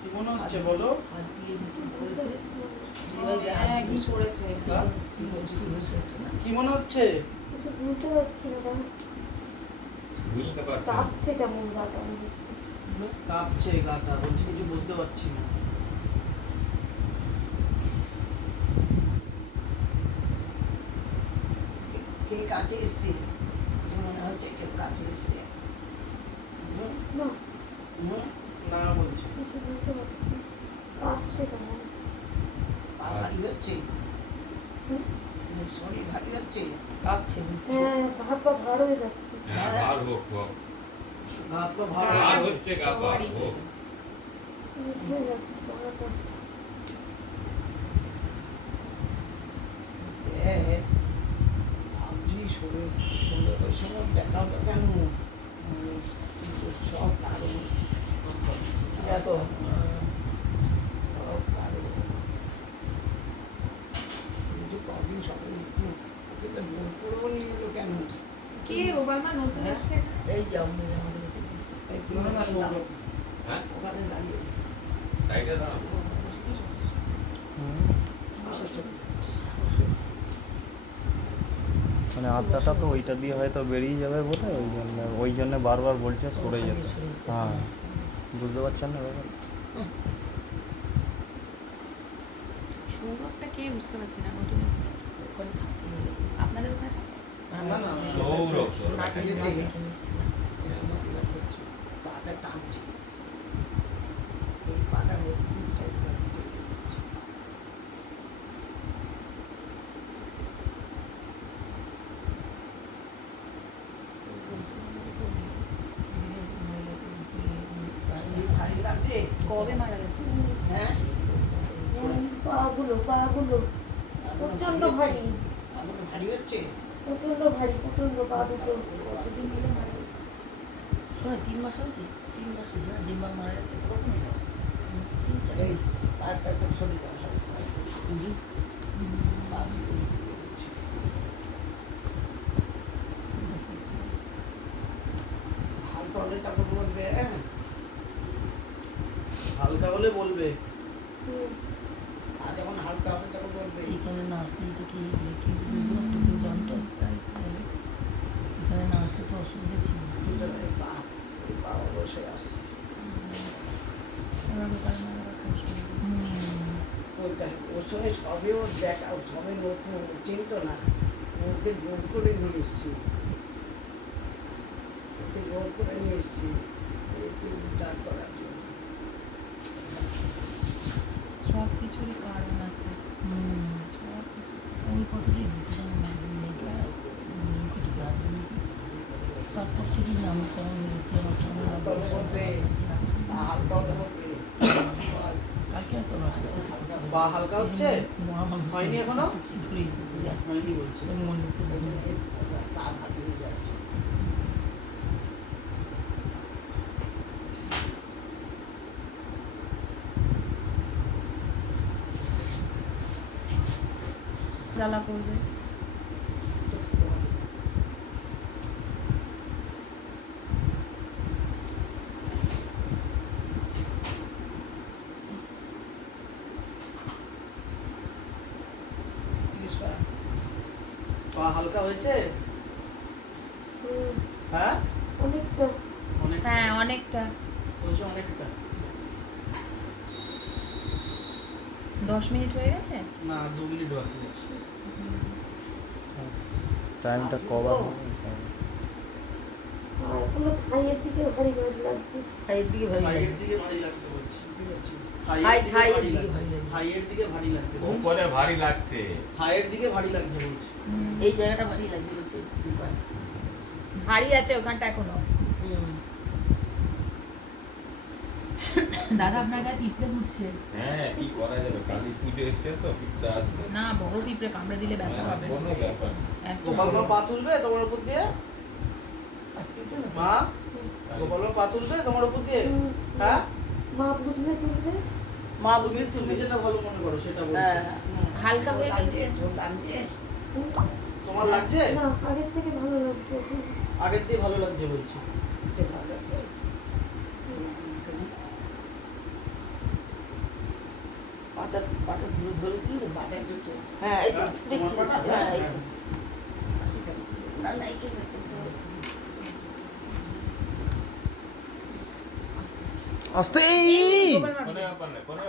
কি মনে হচ্ছে বলো? কি মনে হচ্ছে? বুঝতে পারছি না, বুঝতে পারছি না। কাঁপছে কেমন গাটা। কাঁপছে গাটা, বলছি কিছু বুঝতে পারছি না। কে কাছে এসছে? মনে হচ্ছে কেউ কাছে এসছে। না বলছি বুঝতে পারছি না, কাঁপছে কেমন। পা ভারী হচ্ছে, শরীর ভারী হচ্ছে, কাঁপছে। হ্যাঁ, হাত পা ভার হয়ে যাচ্ছে। হ্যাঁ, ভার হোক হোক। হাত পা ভার ভার হচ্ছে, গা ভার হোক। হয়ে যাচ্ছে পাটা। আপনি শরীর শরীরের সময় ব্যথা কেন? সব কারণ তো সব কারণ কিন্তু কদিন সবাই একটু ওকে তো জোর করেও নিয়ে এলো কেন? কে ওবামা নতুন এসছে? এই যে আমাদের এই তুলনা না সৌরভ। হ্যাঁ, ওখানে দাঁড়িয়ে সাইডে দাঁড়াও। মানে আত্মাটা তো ওইটা দিয়ে হয়তো বেরিয়ে যাবে বলে ওই জন্য বারবার বলছে সরে যেতে। হ্যাঁ, বুঝতে পারছেন না ব্যাপার? সৌরভটা কে বুঝতে পারছি না, নতুন এসছে। ওখানে থাকে আপনাদের ওখানে থাকে? না না সৌরভ, সৌরভ। পাটা টানছে, এই পাটা ভারী লাগছে। কবে মারা গেছে? হ্যাঁ, পাগুলো প্রচন্ড ভারী, এখন ভারী হচ্ছে। প্রচন্ড ভারী, প্রচন্ড পা দুটো। কতদিন হলো মারা গেছে? 3 মাস হয়েছে, 3 মাস হয়েছে না, জিম্বার মারা গেছে। এই পাটা তো শরীর অসুস্থ। হালকা হলে তখন বলবে, হ্যাঁ হালকা হলে বলবে। আর যখন হালকা হবে তখন বলবে। এখানে না আসলে তো কি বুঝতে পারতো, কেউ জানতো? এখানে না আসলে তো অসুবিধা ছিল। এই পা বসে আসছে। ওইটাই ওর সঙ্গে সবে ওর দেখা, সবে নতুন চিনতো না, ওকে জোর করে নিয়ে এসছি, ওকে জোর করে নিয়ে এসছি একটু উদ্ধার করার জন্য। সব কিছুরই কারণ আছে, সব কিছু। আমি কথাটাই বলছিলাম মেয়েকে, মেয়েকে হাত দিয়েছি, তারপর থেকেই নামকরণ হয়েছে। আমার কেমন হালকা হলে বলবে, হালকা হলে বলবে। কালকে এত পা হালকা হচ্ছে? হয়নি এখনো? ধরিস দিতে যায়, হয়নি বলছে। মনে তো পা ভারী হয়ে যাচ্ছে। জ্বালা করবে। পা হালকা হয়েছে? হ্যাঁ অনেকটা। অনেক। হ্যাঁ, অনেকটা। বলছে অনেকটা। 10 মিনিট হয়ে গেছে? না 2 মিনিট বাকি আছে। টাইমটা কভার হবে। আর এখনো থাইয়ের দিকে ভারী ভারী লাগছে। খাইয়ের দিকে ভারী থাইয়ের দিকে ভারী লাগছে বলছি। থাইয়ের দিকে ভারী লাগছে। থাইয়ের দিকে ভারী লাগছে বলছি। উপরে ভারী লাগছে। থাইয়ের দিকে ভারী লাগছে বলছি। এই জায়গাটা ভারী লাগছে বলছে দুই পায়ে। ভারী আছে ওখানটা এখনো। দাদা আপনার গায়ে পিঁপড়ে ঘুরছে। হ্যাঁ, কি করা যাবে, কালী পুজো এসছে তো, পিঁপড়ে আসবে। না, বড় পিঁপড়ে কামড়ে দিলে ব্যথা হবে। কোনো ব্যাপার না। একদম। গোপাল মা পা তুলবে তোমার উপর দিয়ে? মা গোপাল মা পা তুলবে তোমার উপর দিয়ে? হ্যাঁ মা বুঝলে তুলবে, মা তুমি বুঝলি তুমি যেটা ভালো মনে করো সেটা বলছি। হ্যাঁ, হালকা হয়ে গেলে তোমার লাগছে? না আগের থেকে ভালো লাগছে। আগের দিয়ে ভালো লাগছে বলছি। পাটা পাটা ধরে ধরে দিলে পাটা একটু হ্যাঁ এই তো দেখছি হ্যাঁ এই তো। না না এই কি আস্তে কোনো ব্যাপার না কোনো